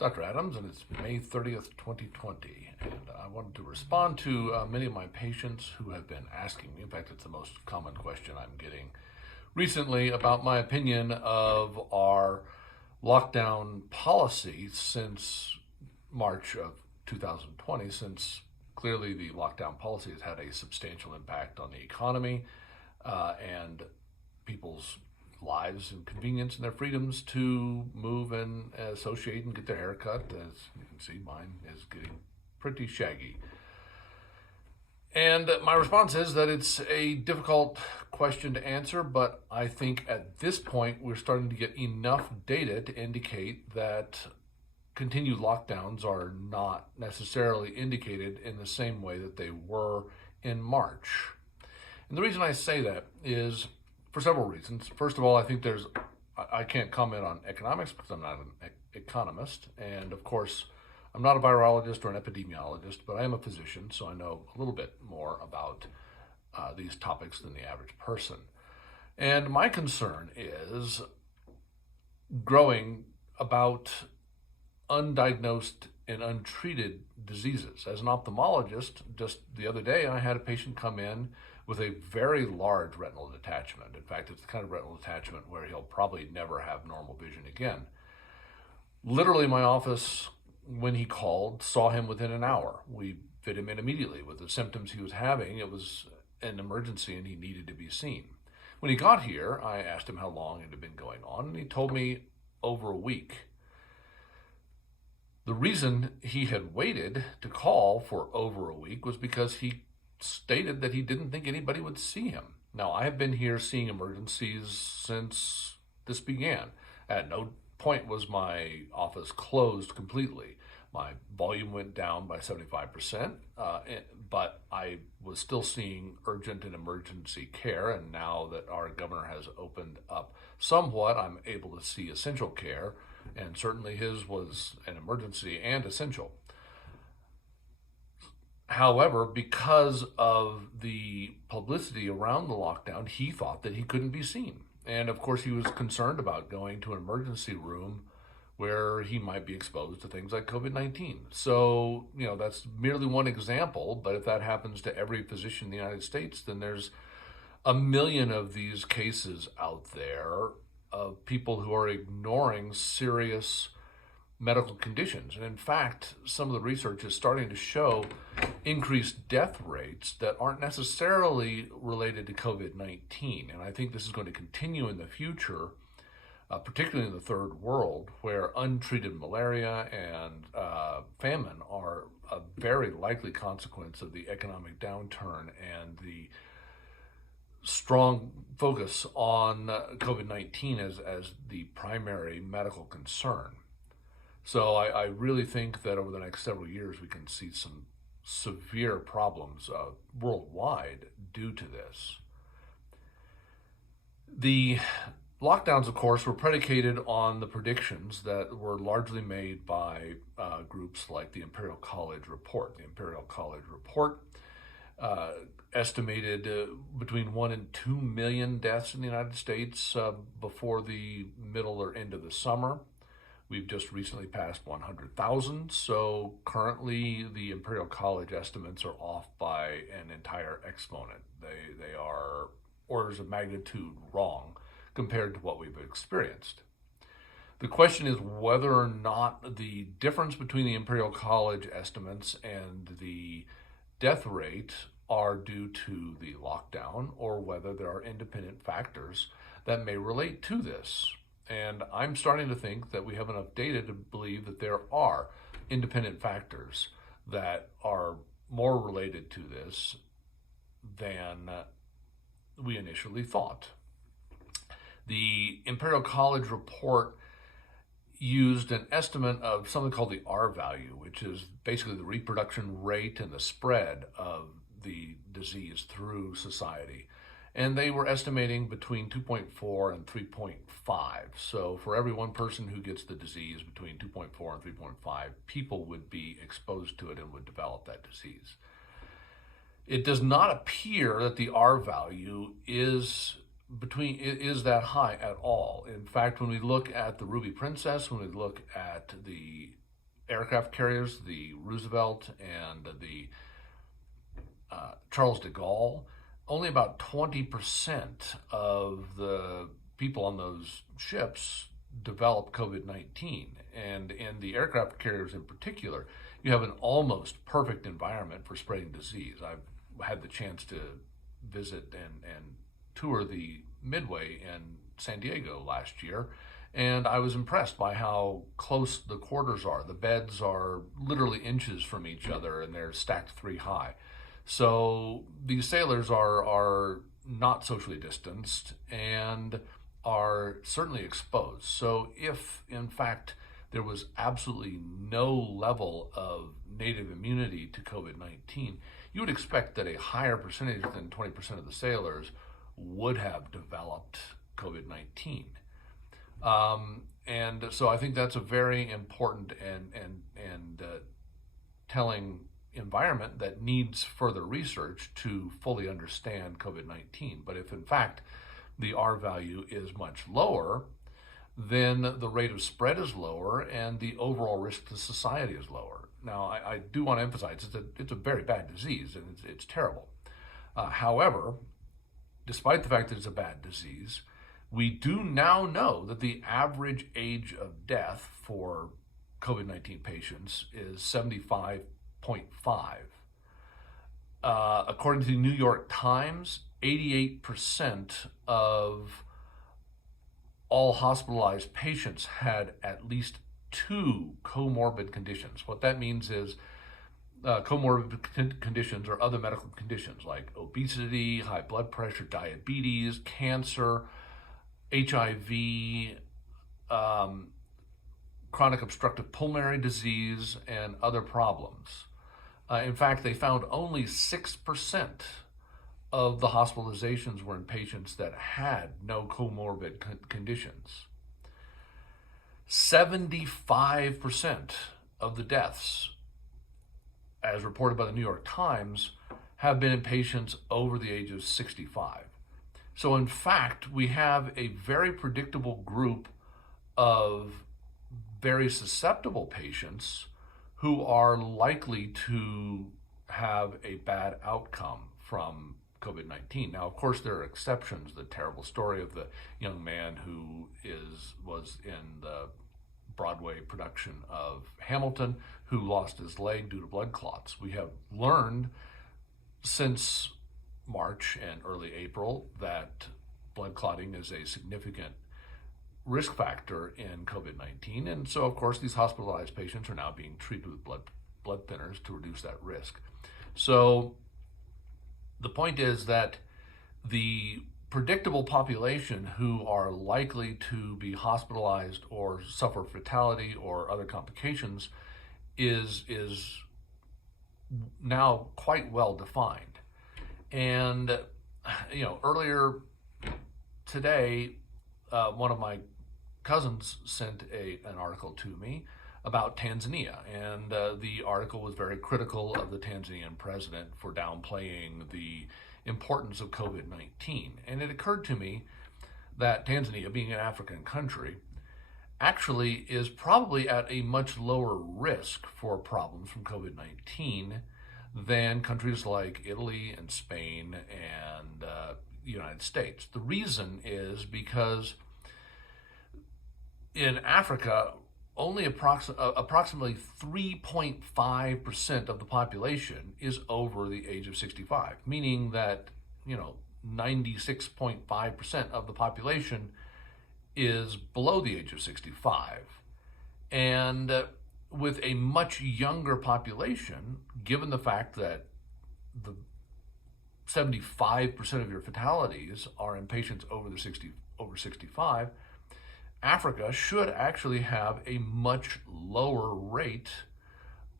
Dr. Adams, and it's May 30th, 2020, and I wanted to respond to many of my patients who have been asking me. In fact, it's the most common question I'm getting recently about my opinion of our lockdown policy since March of 2020, since clearly the lockdown policy has had a substantial impact on the economy and people's lives and convenience and their freedoms to move and associate and get their hair cut. As you can see, mine is getting pretty shaggy. And my response is that it's a difficult question to answer, but I think at this point we're starting to get enough data to indicate that continued lockdowns are not necessarily indicated in the same way that they were in March. And the reason I say that is for several reasons. First of all, I think I can't comment on economics because I'm not an economist. And of course, I'm not a virologist or an epidemiologist, but I am a physician, so I know a little bit more about these topics than the average person. And my concern is growing about undiagnosed and untreated diseases. As an ophthalmologist, just the other day, I had a patient come in with a very large retinal detachment. In fact, it's the kind of retinal detachment where he'll probably never have normal vision again. Literally, my office, when he called, saw him within an hour. We fit him in immediately with the symptoms he was having. It was an emergency and he needed to be seen. When he got here, I asked him how long it had been going on, and he told me over a week. The reason he had waited to call for over a week was because he stated that he didn't think anybody would see him. Now, I have been here seeing emergencies since this began. At no point was my office closed completely. My volume went down by 75%, but I was still seeing urgent and emergency care, and now that our governor has opened up somewhat, I'm able to see essential care, and certainly his was an emergency and essential. However, because of the publicity around the lockdown, he thought that he couldn't be seen. And of course, he was concerned about going to an emergency room where he might be exposed to things like COVID-19. So, that's merely one example, but if that happens to every physician in the United States, then there's a million of these cases out there of people who are ignoring serious medical conditions. And in fact, some of the research is starting to show increased death rates that aren't necessarily related to COVID-19. And I think this is going to continue in the future, particularly in the third world, where untreated malaria and famine are a very likely consequence of the economic downturn and the strong focus on COVID-19 as the primary medical concern. So I really think that over the next several years, we can see some severe problems worldwide due to this. The lockdowns, of course, were predicated on the predictions that were largely made by groups like the Imperial College Report. The Imperial College Report estimated between 1 and 2 million deaths in the United States before the middle or end of the summer. We've just recently passed 100,000, so currently the Imperial College estimates are off by an entire exponent. They are orders of magnitude wrong compared to what we've experienced. The question is whether or not the difference between the Imperial College estimates and the death rate are due to the lockdown or whether there are independent factors that may relate to this. And I'm starting to think that we have enough data to believe that there are independent factors that are more related to this than we initially thought. The Imperial College Report used an estimate of something called the R value, which is basically the reproduction rate and the spread of the disease through society. And they were estimating between 2.4 and 3.5. So for every one person who gets the disease, between 2.4 and 3.5 people would be exposed to it and would develop that disease. It does not appear that the R value is that high at all. In fact, when we look at the Ruby Princess, when we look at the aircraft carriers, the Roosevelt and the Charles de Gaulle, only about 20% of the people on those ships developed COVID-19. And in the aircraft carriers in particular, you have an almost perfect environment for spreading disease. I've had the chance to visit and tour the Midway in San Diego last year, and I was impressed by how close the quarters are. The beds are literally inches from each other, and they're stacked 3 high. So these sailors are not socially distanced and are certainly exposed. So if, in fact, there was absolutely no level of native immunity to COVID-19, you would expect that a higher percentage than 20% of the sailors would have developed COVID-19. And so I think that's a very important and telling environment that needs further research to fully understand COVID-19. But if in fact the R value is much lower, then the rate of spread is lower and the overall risk to society is lower. Now, I do want to emphasize it's a very bad disease and it's terrible. However, despite the fact that it's a bad disease, we do now know that the average age of death for COVID-19 patients is 75.5. According to the New York Times, 88% of all hospitalized patients had at least 2 comorbid conditions. What that means is comorbid conditions are other medical conditions like obesity, high blood pressure, diabetes, cancer, HIV, chronic obstructive pulmonary disease, and other problems. In fact, they found only 6% of the hospitalizations were in patients that had no comorbid conditions. 75% of the deaths, as reported by the New York Times, have been in patients over the age of 65. So in fact, we have a very predictable group of very susceptible patients who are likely to have a bad outcome from COVID-19. Now, of course, there are exceptions. The terrible story of the young man who was in the Broadway production of Hamilton, who lost his leg due to blood clots. We have learned since March and early April that blood clotting is a significant risk factor in COVID-19. And so, of course, these hospitalized patients are now being treated with blood thinners to reduce that risk. So the point is that the predictable population who are likely to be hospitalized or suffer fatality or other complications is now quite well defined. And earlier today, one of my cousins sent an article to me about Tanzania, and the article was very critical of the Tanzanian president for downplaying the importance of COVID-19. And it occurred to me that Tanzania, being an African country, actually is probably at a much lower risk for problems from COVID-19 than countries like Italy and Spain and the United States. The reason is because in Africa, only approximately 3.5% of the population is over the age of 65, meaning that 96.5% of the population is below the age of 65. And with a much younger population, given the fact that the 75% of your fatalities are in patients over 65, Africa should actually have a much lower rate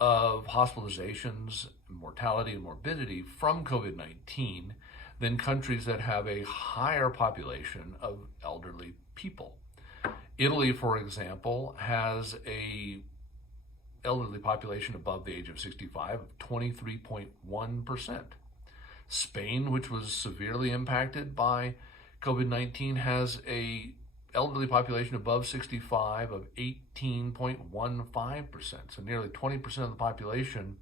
of hospitalizations, mortality, and morbidity from COVID-19 than countries that have a higher population of elderly people. Italy, for example, has a elderly population above the age of 65 of 23.1%. Spain, which was severely impacted by COVID-19, has a elderly population above 65 of 18.15%. So nearly 20% of the population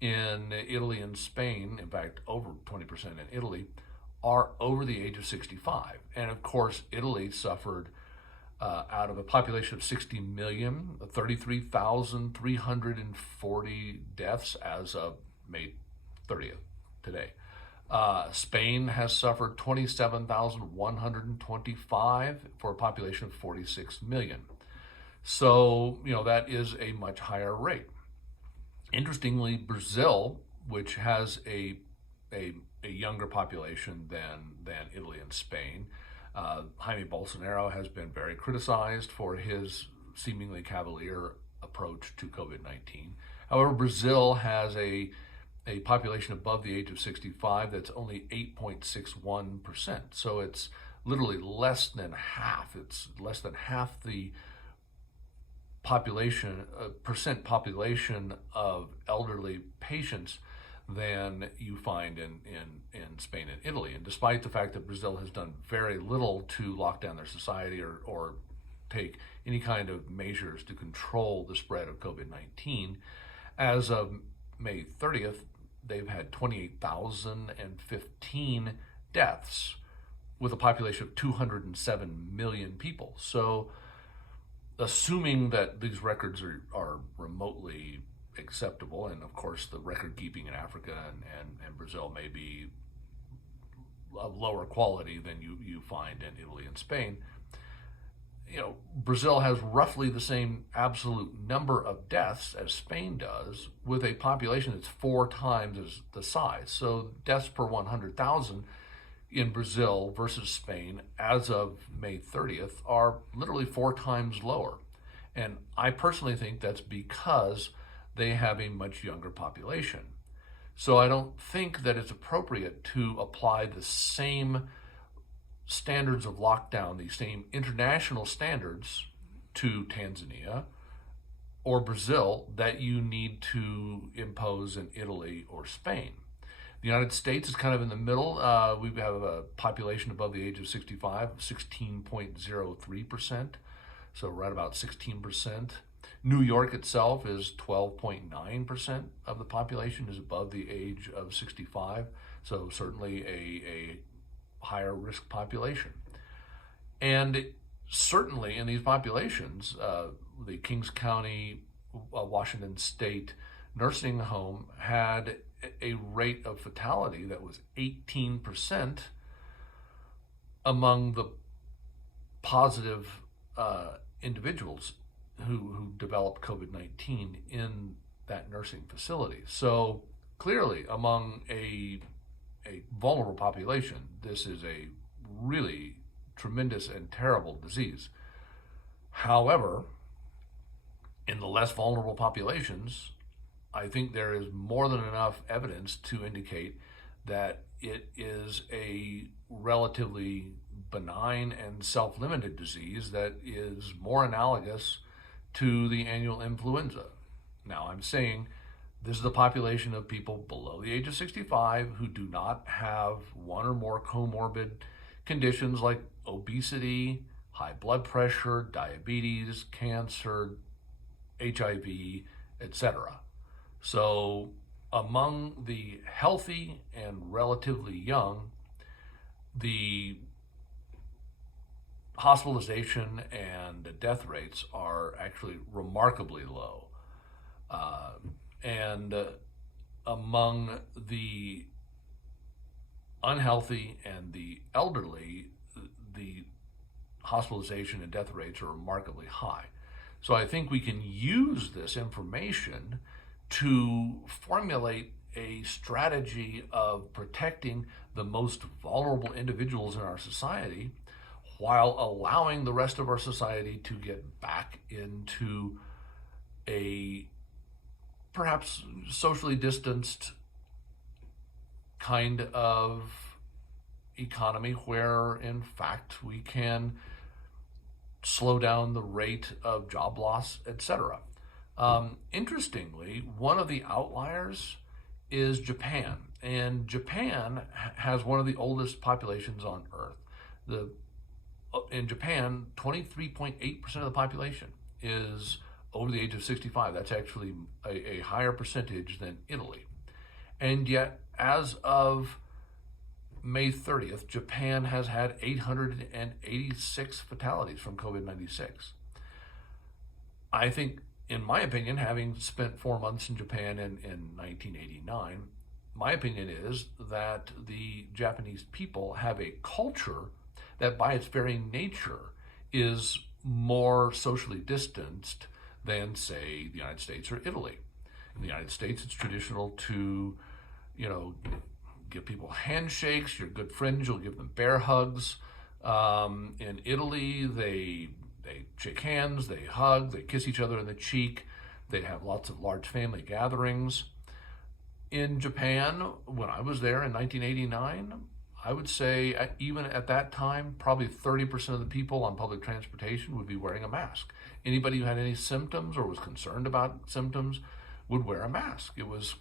in Italy and Spain, in fact, over 20% in Italy, are over the age of 65. And of course, Italy suffered out of a population of 60 million, 33,340 deaths as of May 30th, today. Spain has suffered 27,125 for a population of 46 million. So, that is a much higher rate. Interestingly, Brazil, which has a younger population than Italy and Spain, Jaime Bolsonaro has been very criticized for his seemingly cavalier approach to COVID-19. However, Brazil has a population above the age of 65 that's only 8.61%. So it's literally less than half. It's less than half the population of elderly patients than you find in Spain and Italy. And despite the fact that Brazil has done very little to lock down their society or take any kind of measures to control the spread of COVID-19, as of May 30th, they've had 28,015 deaths with a population of 207 million people. So assuming that these records are remotely acceptable, and of course the record keeping in Africa and Brazil may be of lower quality than you find in Italy and Spain, Brazil has roughly the same absolute number of deaths as Spain does, with a population that's 4 times the size. So deaths per 100,000 in Brazil versus Spain as of May 30th are literally 4 times lower. And I personally think that's because they have a much younger population. So I don't think that it's appropriate to apply the same standards of lockdown, these same international standards, to Tanzania or Brazil that you need to impose in Italy or Spain. The United States is kind of in the middle. We have a population above the age of 65 of 16.03%, so right about 16%. New York itself is 12.9% of the population is above the age of 65, so certainly a higher risk population. And certainly in these populations, the Kings County, Washington State nursing home had a rate of fatality that was 18% among the positive individuals who developed COVID-19 in that nursing facility. So clearly among a vulnerable population, this is a really tremendous and terrible disease. However, in the less vulnerable populations, I think there is more than enough evidence to indicate that it is a relatively benign and self-limited disease that is more analogous to the annual influenza. Now, I'm saying this is the population of people below the age of 65 who do not have one or more comorbid conditions like obesity, high blood pressure, diabetes, cancer, HIV, etc. So among the healthy and relatively young, the hospitalization and the death rates are actually remarkably low. And among the unhealthy and the elderly, the hospitalization and death rates are remarkably high. So I think we can use this information to formulate a strategy of protecting the most vulnerable individuals in our society while allowing the rest of our society to get back into a perhaps socially distanced kind of economy where, in fact, we can slow down the rate of job loss, etc. Interestingly, one of the outliers is Japan, and Japan has one of the oldest populations on Earth. The in Japan, 23.8% of the population is over the age of 65. That's actually a higher percentage than Italy. And yet, as of May 30th, Japan has had 886 fatalities from COVID-19. I think, in my opinion, having spent 4 months in Japan in 1989, my opinion is that the Japanese people have a culture that by its very nature is more socially distanced than, say, the United States or Italy. In the United States, it's traditional to, give people handshakes. You're good friends, you'll give them bear hugs. In Italy, they shake hands, they hug, they kiss each other in the cheek. They have lots of large family gatherings. In Japan, when I was there in 1989, I would say even at that time, probably 30% of the people on public transportation would be wearing a mask. Anybody who had any symptoms or was concerned about symptoms would wear a mask. It was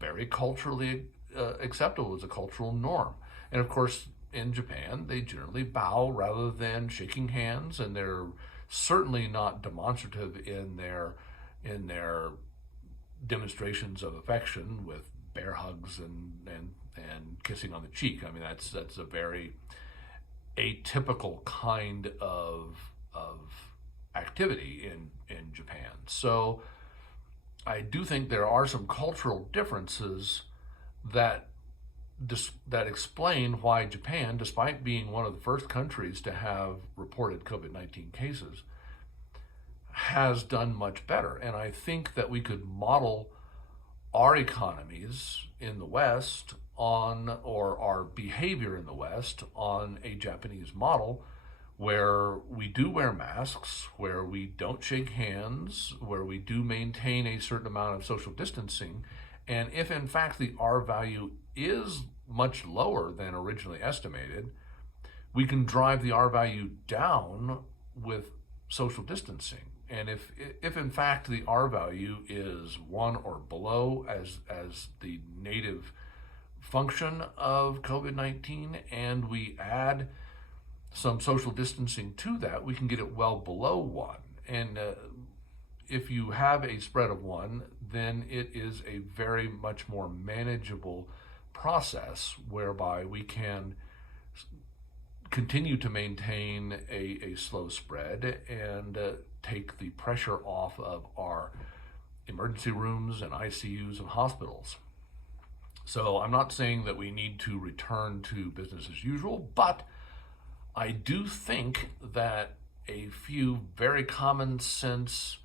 very culturally acceptable. It was a cultural norm. And of course, in Japan, they generally bow rather than shaking hands, and they're certainly not demonstrative in their demonstrations of affection with bear hugs and kissing on the cheek. I mean, that's a very atypical kind of activity in Japan. So I do think there are some cultural differences that explain why Japan, despite being one of the first countries to have reported COVID-19 cases, has done much better. And I think that we could model our economies in the West or our behavior in the West on a Japanese model, where we do wear masks, where we don't shake hands, where we do maintain a certain amount of social distancing. And if in fact the R value is much lower than originally estimated, we can drive the R value down with social distancing. And if in fact the R value is 1 or below as the native function of COVID-19, and we add some social distancing to that, we can get it well below 1. And if you have a spread of 1, then it is a very much more manageable process whereby we can continue to maintain a slow spread and take the pressure off of our emergency rooms and ICUs and hospitals. So I'm not saying that we need to return to business as usual, but I do think that a few very common sense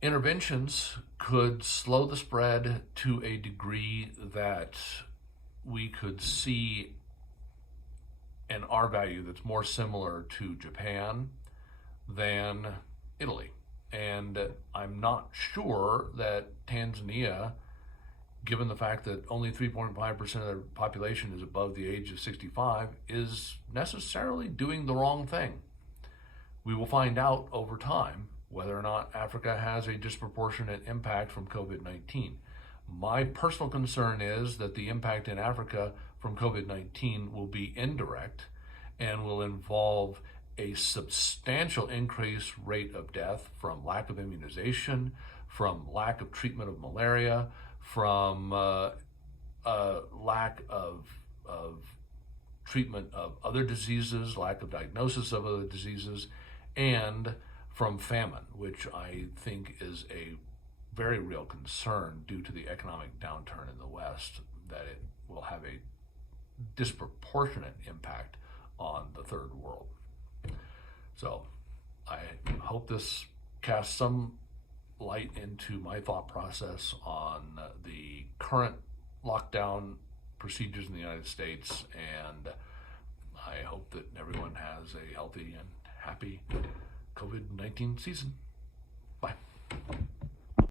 interventions could slow the spread to a degree that we could see an R value that's more similar to Japan than Italy. And I'm not sure that Tanzania, given the fact that only 3.5% of their population is above the age of 65, is necessarily doing the wrong thing. We will find out over time whether or not Africa has a disproportionate impact from COVID-19. My personal concern is that the impact in Africa from COVID-19 will be indirect and will involve a substantial increased rate of death from lack of immunization, from lack of treatment of malaria, from lack of treatment of other diseases, lack of diagnosis of other diseases, and from famine, which I think is a very real concern due to the economic downturn in the West, that it will have a disproportionate impact on the third world. So I hope this casts some light into my thought process on the current lockdown procedures in the United States, and I hope that everyone has a healthy and happy COVID-19 season.